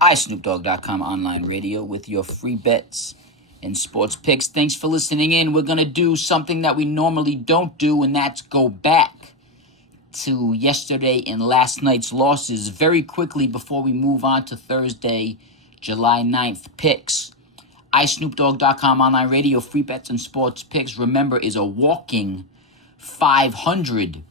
iSnoopDogg.com online radio with your free bets and sports picks. Thanks for listening in. We're going to do something that we normally don't do, and that's go back to yesterday and last night's losses very quickly before we move on to Thursday, July 9th picks. iSnoopDogg.com online radio, free bets and sports picks, remember, is a walking 500.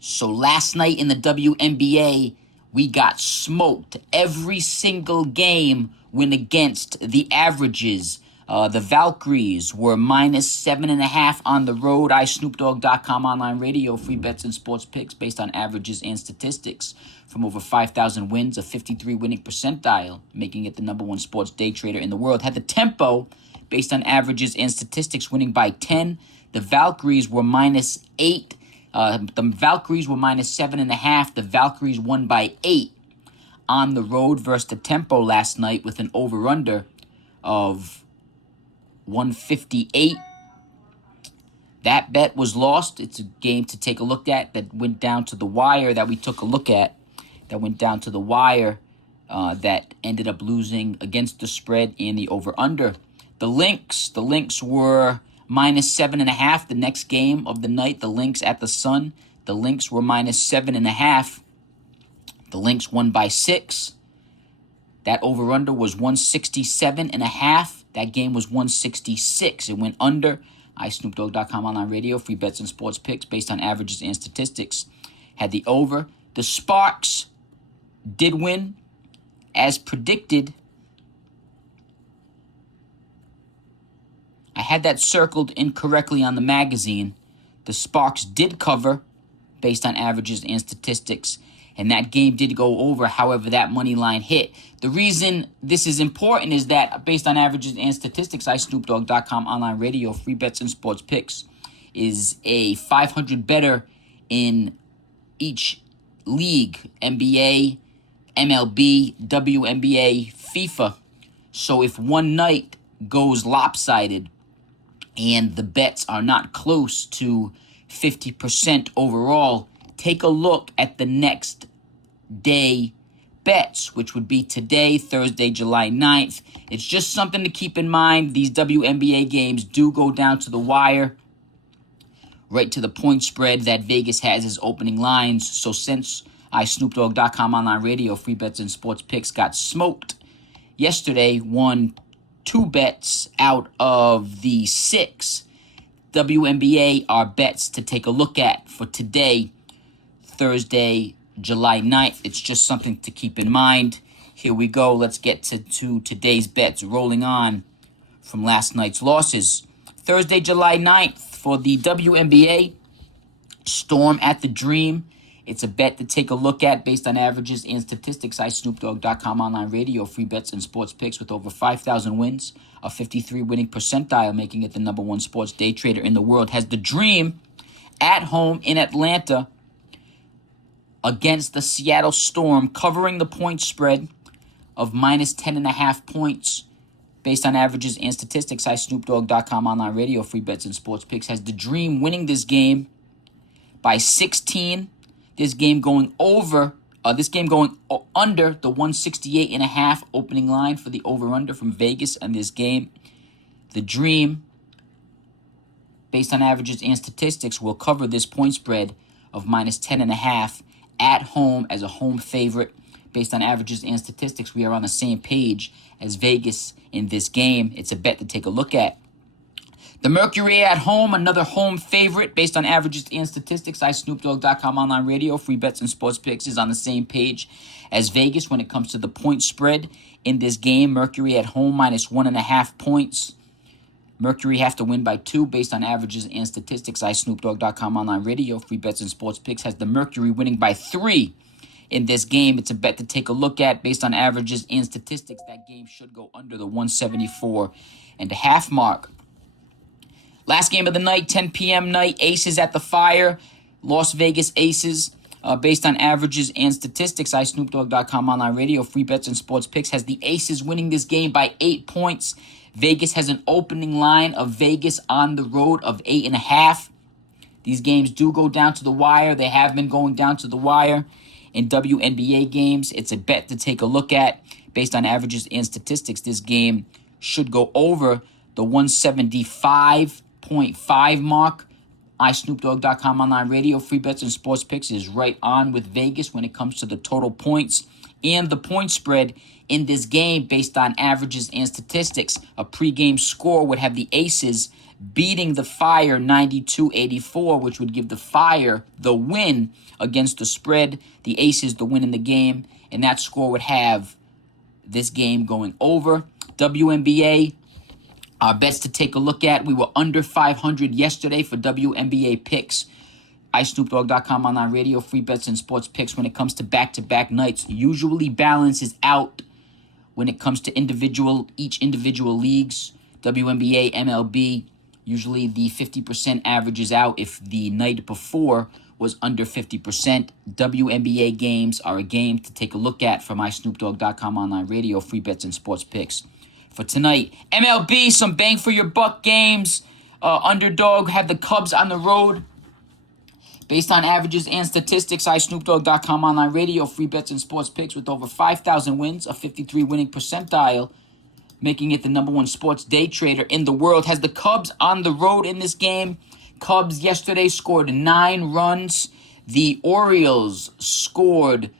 So last night in the WNBA, we got smoked. Every single game went against the averages. The Valkyries were minus 7.5 on the road. iSnoopDogg.com online radio, free bets and sports picks based on averages and statistics from over 5,000 wins, a 53 winning percentile, making it the number one sports day trader in the world. Had the tempo based on averages and statistics, winning by 10. The Valkyries were minus 8. The Valkyries were minus 7.5. The Valkyries won by 8 on the road versus the tempo last night with an over-under of 158. That bet was lost. It's a game to take a look at that went down to the wire that we took a look at. That went down to the wire that ended up losing against the spread in the over-under. The Lynx were minus 7.5. The next game of the night, the Lynx at the Sun. The Lynx were minus 7.5. The Lynx won by 6. That over-under was 167.5. That game was 166. It went under. iSnoopDogg.com online radio, free bets and sports picks based on averages and statistics. Had the over. The Sparks did win, as predicted. I had that circled incorrectly on the magazine. The Sparks did cover based on averages and statistics, and that game did go over. However, that money line hit. The reason this is important is that based on averages and statistics, iSnoopDogg.com online radio, free bets and sports picks is a 500 better in each league, NBA, MLB, WNBA, FIFA. So if one night goes lopsided and the bets are not close to 50% overall, take a look at the next day bets, which would be today, Thursday, July 9th. It's just something to keep in mind. These WNBA games do go down to the wire, right to the point spread that Vegas has as opening lines. So since iSnoopDogg.com online radio, free bets and sports picks got smoked yesterday, won 2 bets out of the 6 WNBA are bets to take a look at for today, Thursday, July 9th. It's just something to keep in mind. Here we go. Let's get to today's bets, rolling on from last night's losses. Thursday, July 9th for the WNBA, Storm at the Dream. It's a bet to take a look at based on averages and statistics. iSnoopDogg.com online radio, free bets and sports picks with over 5,000 wins, a 53 winning percentile, making it the number one sports day trader in the world. Has the Dream at home in Atlanta against the Seattle Storm, covering the point spread of minus 10.5 points based on averages and statistics. iSnoopDogg.com online radio, free bets and sports picks has the Dream winning this game by 16. This game going under the 168.5 opening line for the over-under from Vegas in this game. The Dream, based on averages and statistics, will cover this point spread of minus 10.5 at home as a home favorite. Based on averages and statistics, we are on the same page as Vegas in this game. It's a bet to take a look at. The Mercury at home, another home favorite based on averages and statistics. iSnoopDogg.com online radio, free bets and sports picks is on the same page as Vegas when it comes to the point spread in this game. Mercury at home minus 1.5 points. Mercury have to win by 2 based on averages and statistics. iSnoopDogg.com online radio, free bets and sports picks has the Mercury winning by 3 in this game. It's a bet to take a look at based on averages and statistics. That game should go under the 174.5 mark. Last game of the night, 10 p.m. night, Aces at the Fire. Las Vegas Aces, based on averages and statistics. iSnoopDogg.com online radio, free bets and sports picks has the Aces winning this game by 8 points. Vegas has an opening line of Vegas on the road of 8.5. These games do go down to the wire. They have been going down to the wire. in WNBA games. It's a bet to take a look at. Based on averages and statistics, this game should go over the 175.5 mark. iSnoopDogg.com online radio, free bets and sports picks is right on with Vegas when it comes to the total points and the point spread in this game based on averages and statistics. A pregame score would have the Aces beating the Fire 92-84, which would give the Fire the win against the spread, the Aces the win in the game, and that score would have this game going over. WNBA, our bets to take a look at. We were under 500 yesterday for WNBA picks. iSnoopDogg.com online radio, free bets and sports picks when it comes to back-to-back nights. Usually balances out when it comes to each individual leagues. WNBA, MLB, usually the 50% averages out if the night before was under 50%. WNBA games are a game to take a look at from iSnoopDogg.com online radio, free bets and sports picks. For tonight, MLB, some bang for your buck games. Underdog had the Cubs on the road. Based on averages and statistics, iSnoopDogg.com online radio, free bets and sports picks with over 5,000 wins, a 53 winning percentile, making it the number one sports day trader in the world. Has the Cubs on the road in this game. Cubs yesterday scored 9 runs. The Orioles scored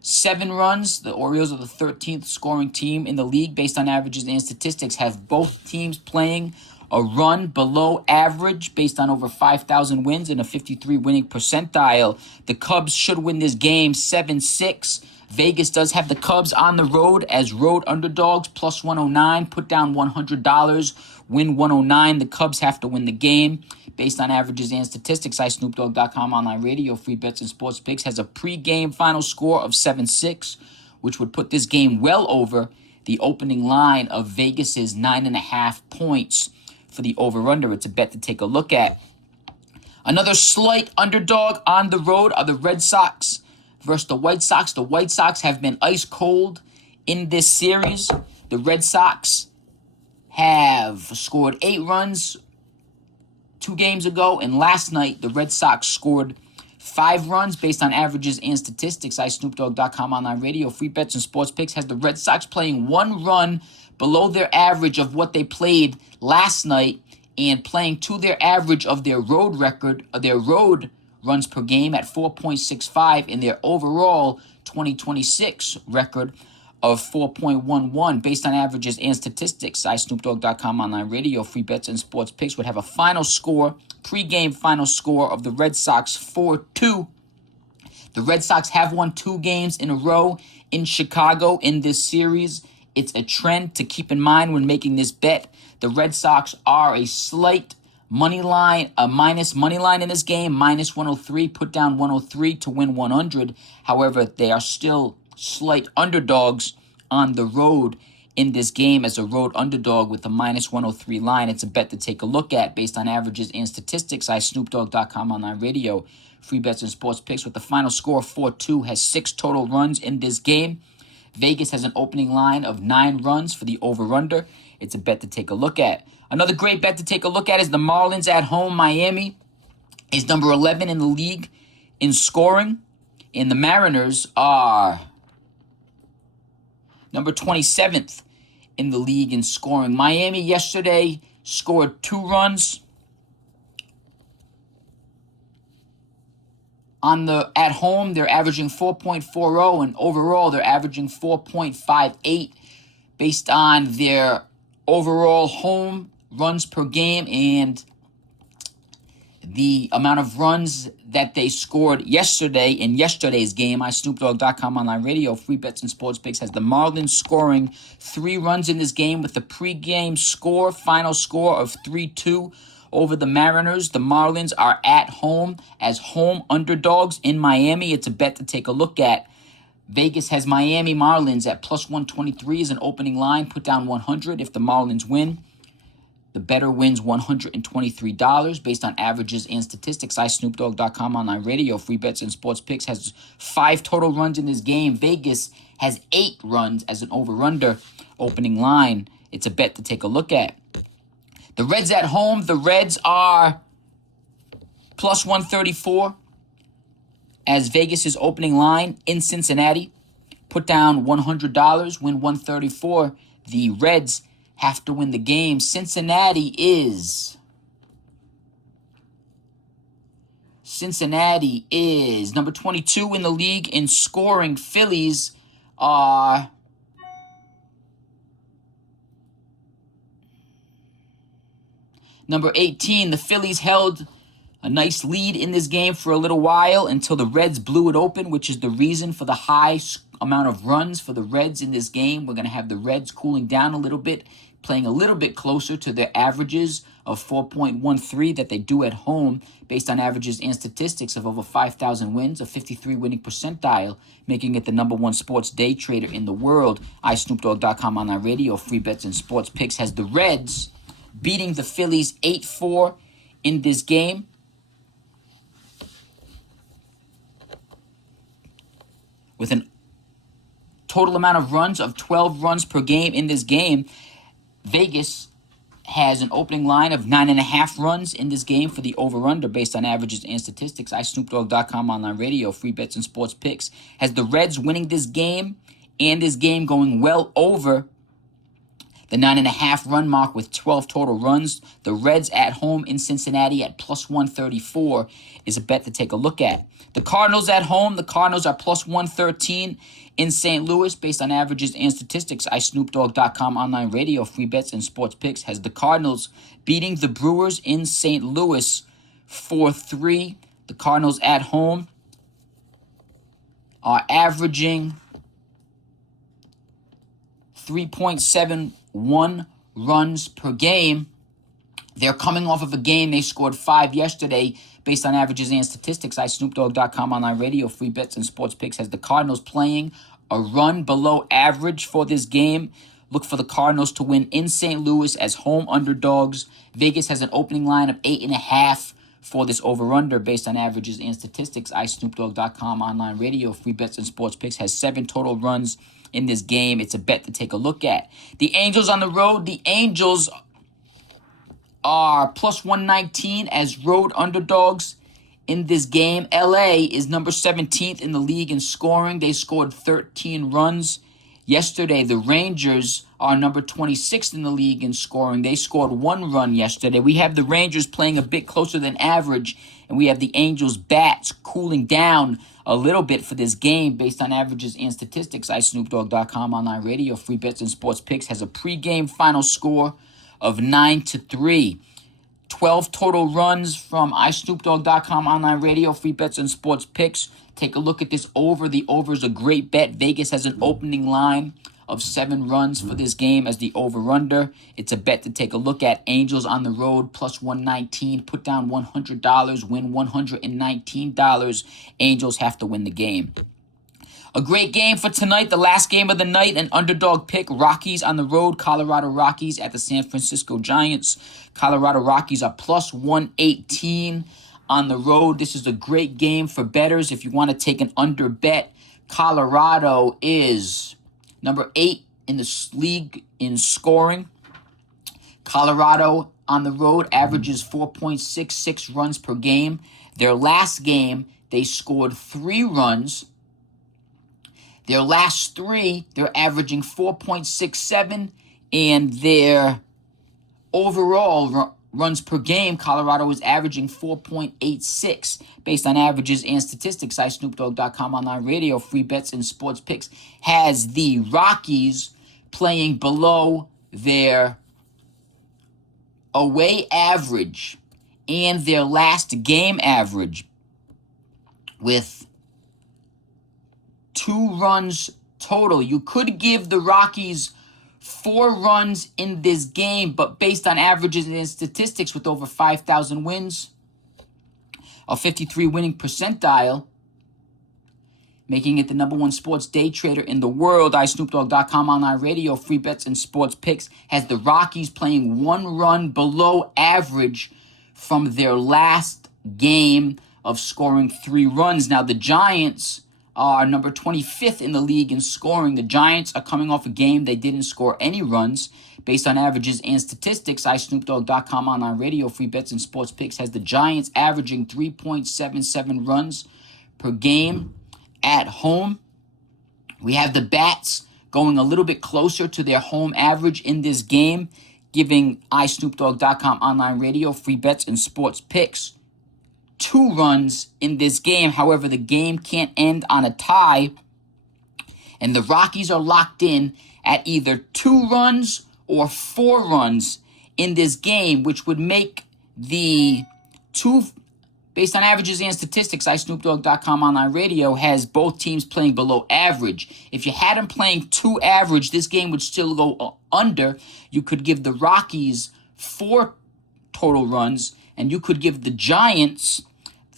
7 runs. The Orioles are the 13th scoring team in the league based on averages and statistics. Have both teams playing a run below average based on over 5,000 wins and a 53 winning percentile. The Cubs should win this game 7-6. Vegas does have the Cubs on the road as road underdogs, plus 109. Put down $100, win 109. The Cubs have to win the game. Based on averages and statistics, iSnoopDogg.com online radio, free bets and sports picks has a pregame final score of 7-6, which would put this game well over the opening line of Vegas's 9.5 points for the over-under. It's a bet to take a look at. Another slight underdog on the road are the Red Sox versus the White Sox. The White Sox have been ice cold in this series. The Red Sox have scored 8 runs 2 games ago, and last night the Red Sox scored 5 runs based on averages and statistics. iSnoopDogg.com online radio, free bets and sports picks has the Red Sox playing 1 run below their average of what they played last night and playing to their average of their road record, their road runs per game at 4.65 in their overall 2026 record of 4.11 based on averages and statistics. iSnoopDogg.com online radio, free bets and sports picks would have a final score, pregame final score of the Red Sox 4-2. The Red Sox have won 2 games in a row in Chicago in this series. It's a trend to keep in mind when making this bet. The Red Sox are a slight money line, a minus money line in this game, minus 103, put down 103 to win 100. However, they are still slight underdogs on the road in this game as a road underdog with a minus 103 line. It's a bet to take a look at based on averages and statistics. iSnoopDogg.com online radio, free bets and sports picks with the final score 4-2 has 6 total runs in this game. Vegas has an opening line of 9 runs for the over-under. It's a bet to take a look at. Another great bet to take a look at is the Marlins at home. Miami is number 11 in the league in scoring, and the Mariners are number 27th in the league in scoring. Miami yesterday scored 2 runs at home. They're averaging 4.40, and overall they're averaging 4.58 based on their overall home runs per game and the amount of runs that they scored yesterday in yesterday's game. iSnoopDogg.com online radio, free bets and sports picks has the Marlins scoring 3 runs in this game with the pregame score, final score of 3-2 over the Mariners. The Marlins are at home as home underdogs in Miami. It's a bet to take a look at. Vegas has Miami Marlins at plus 123 as an opening line. Put down 100 if the Marlins win. The bettor wins $123 based on averages and statistics. iSnoopDogg.com online radio, free bets and sports picks has 5 total runs in this game. Vegas has 8 runs as an over-under opening line. It's a bet to take a look at. The Reds at home. The Reds are plus 134 as Vegas's opening line in Cincinnati. Put down $100, win 134. The Reds have to win the game. Cincinnati is number 22 in the league in scoring. Phillies are number 18. The Phillies held a nice lead in this game for a little while until the Reds blew it open, which is the reason for the high amount of runs for the Reds in this game. We're going to have the Reds cooling down a little bit, playing a little bit closer to their averages of 4.13 that they do at home based on averages and statistics of over 5,000 wins, a 53 winning percentile, making it the number one sports day trader in the world. iSnoopDogg.com online radio, free bets and sports picks has the Reds beating the Phillies 8-4 in this game. With a total amount of runs of 12 runs per game in this game, Vegas has an opening line of 9.5 runs in this game for the over-under based on averages and statistics. iSnoopDogg.com online radio, free bets and sports picks has the Reds winning this game and this game going well over the 9.5 run mark with 12 total runs. The Reds at home in Cincinnati at plus 134 is a bet to take a look at. The Cardinals at home, the Cardinals are plus 113 in St. Louis based on averages and statistics. iSnoopDogg.com online radio, free bets and sports picks has the Cardinals beating the Brewers in St. Louis 4-3. The Cardinals at home are averaging 3.71 runs per game. They're coming off of a game. They scored 5 yesterday based on averages and statistics. iSnoopDogg.com online radio, free bets and sports picks has the Cardinals playing a run below average for this game. Look for the Cardinals to win in St. Louis as home underdogs. Vegas has an opening line of 8.5 for this over-under based on averages and statistics. iSnoopDogg.com online radio, free bets and sports picks has 7 total runs in this game. It's a bet to take a look at. The Angels on the road. The Angels are plus 119 as road underdogs in this game. LA is number 17th in the league in scoring. They scored 13 runs yesterday. The Rangers are number 26th in the league in scoring. They scored 1 run yesterday. We have the Rangers playing a bit closer than average, and we have the Angels bats cooling down a little bit for this game based on averages and statistics. iSnoopDogg.com online radio, free bets and sports picks has a pregame final score of 9-3. 12 total runs from iSnoopDogg.com online radio, free bets and sports picks. Take a look at this over. The over is a great bet. Vegas has an opening line of 7 runs for this game as the over-under. It's a bet to take a look at. Angels on the road, plus 119. Put down $100, win $119. Angels have to win the game. A great game for tonight, the last game of the night, an underdog pick. Rockies on the road, Colorado Rockies at the San Francisco Giants. Colorado Rockies are plus 118 on the road. This is a great game for bettors if you want to take an under bet. Colorado is number 8 in the league in scoring. Colorado on the road averages 4.66 runs per game. Their last game, they scored 3 runs. Their last 3, they're averaging 4.67, and their overall runs per game, Colorado is averaging 4.86 based on averages and statistics. iSnoopDogg.com online radio, free bets and sports picks has the Rockies playing below their away average and their last game average with 2 runs total. You could give the Rockies 4 runs in this game, but based on averages and statistics with over 5,000 wins, a 53 winning percentile, making it the number one sports day trader in the world. iSnoopDogg.com online radio, free bets and sports picks has the Rockies playing 1 run below average from their last game of scoring 3 runs. Now the Giants are number 25th in the league in scoring. The Giants are coming off a game they didn't score any runs based on averages and statistics. iSnoopDogg.com online radio, free bets and sports picks has the Giants averaging 3.77 runs per game at home. We have the Bats going a little bit closer to their home average in this game, giving iSnoopDogg.com online radio free bets and sports picks 2 runs in this game. However, the game can't end on a tie, and the Rockies are locked in at either 2 runs or 4 runs in this game, which would make the two, based on averages and statistics, iSnoopDogg.com online radio has both teams playing below average. If you had them playing 2 average, this game would still go under. You could give the Rockies 4 total runs, and you could give the Giants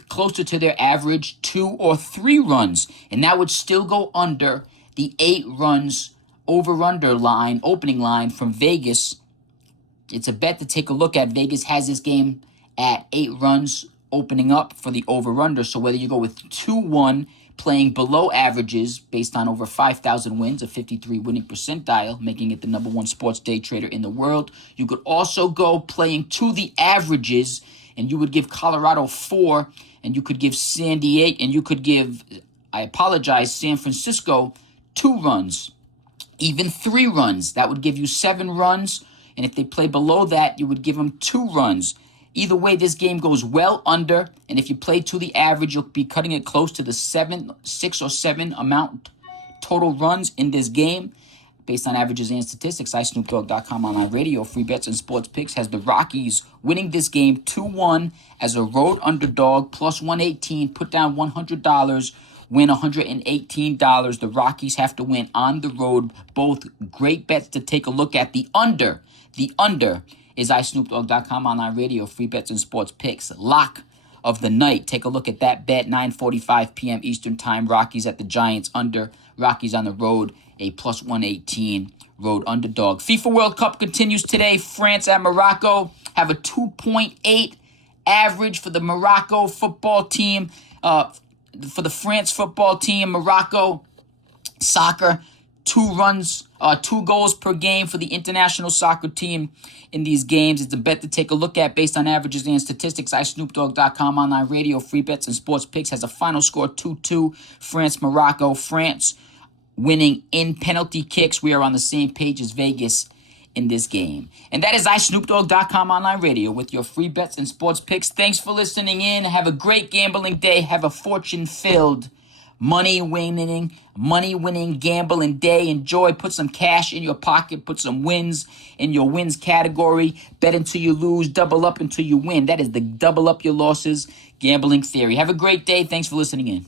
closer to their average 2 or 3 runs, and that would still go under the 8 runs over-under line, opening line from Vegas. It's a bet to take a look at. Vegas has this game at 8 runs opening up for the over-under. So whether you go with 2-1 playing below averages based on over 5,000 wins, a 53 winning percentile, making it the #1 sports day trader in the world. You could also go playing to the averages, and you would give Colorado 4, and you could give San Diego, and you could give, San Francisco 2 runs, even 3 runs. That would give you 7 runs. And if they play below that, you would give them 2 runs. Either way, this game goes well under. And if you play to the average, you'll be cutting it close to the 6 or 7 amount total runs in this game. Based on averages and statistics, iSnoopDogg.com online radio, free bets and sports picks has the Rockies winning this game 2-1 as a road underdog, plus 118. Put down $100. Win $118. The Rockies have to win on the road. Both great bets to take a look at. The under is iSnoopDogg.com online radio, free bets and sports picks. Lock of the night. Take a look at that bet. 9:45 p.m. Eastern Time. Rockies at the Giants under. Rockies on the road. A plus 118 road underdog. FIFA World Cup continues today. France at Morocco have a 2.8 average for the Morocco football team. For the France football team, Morocco soccer, 2 goals per game for the international soccer team in these games. It's a bet to take a look at based on averages and statistics. iSnoopDogg.com online radio, free bets and sports picks has a final score 2-2. France-Morocco. France winning in penalty kicks. We are on the same page as Vegas in this game. And that is iSnoopDogg.com online radio with your free bets and sports picks. Thanks for listening in. Have a great gambling day. Have a fortune-filled, money-winning gambling day. Enjoy. Put some cash in your pocket. Put some wins in your wins category. Bet until you lose. Double up until you win. That is the double up your losses gambling theory. Have a great day. Thanks for listening in.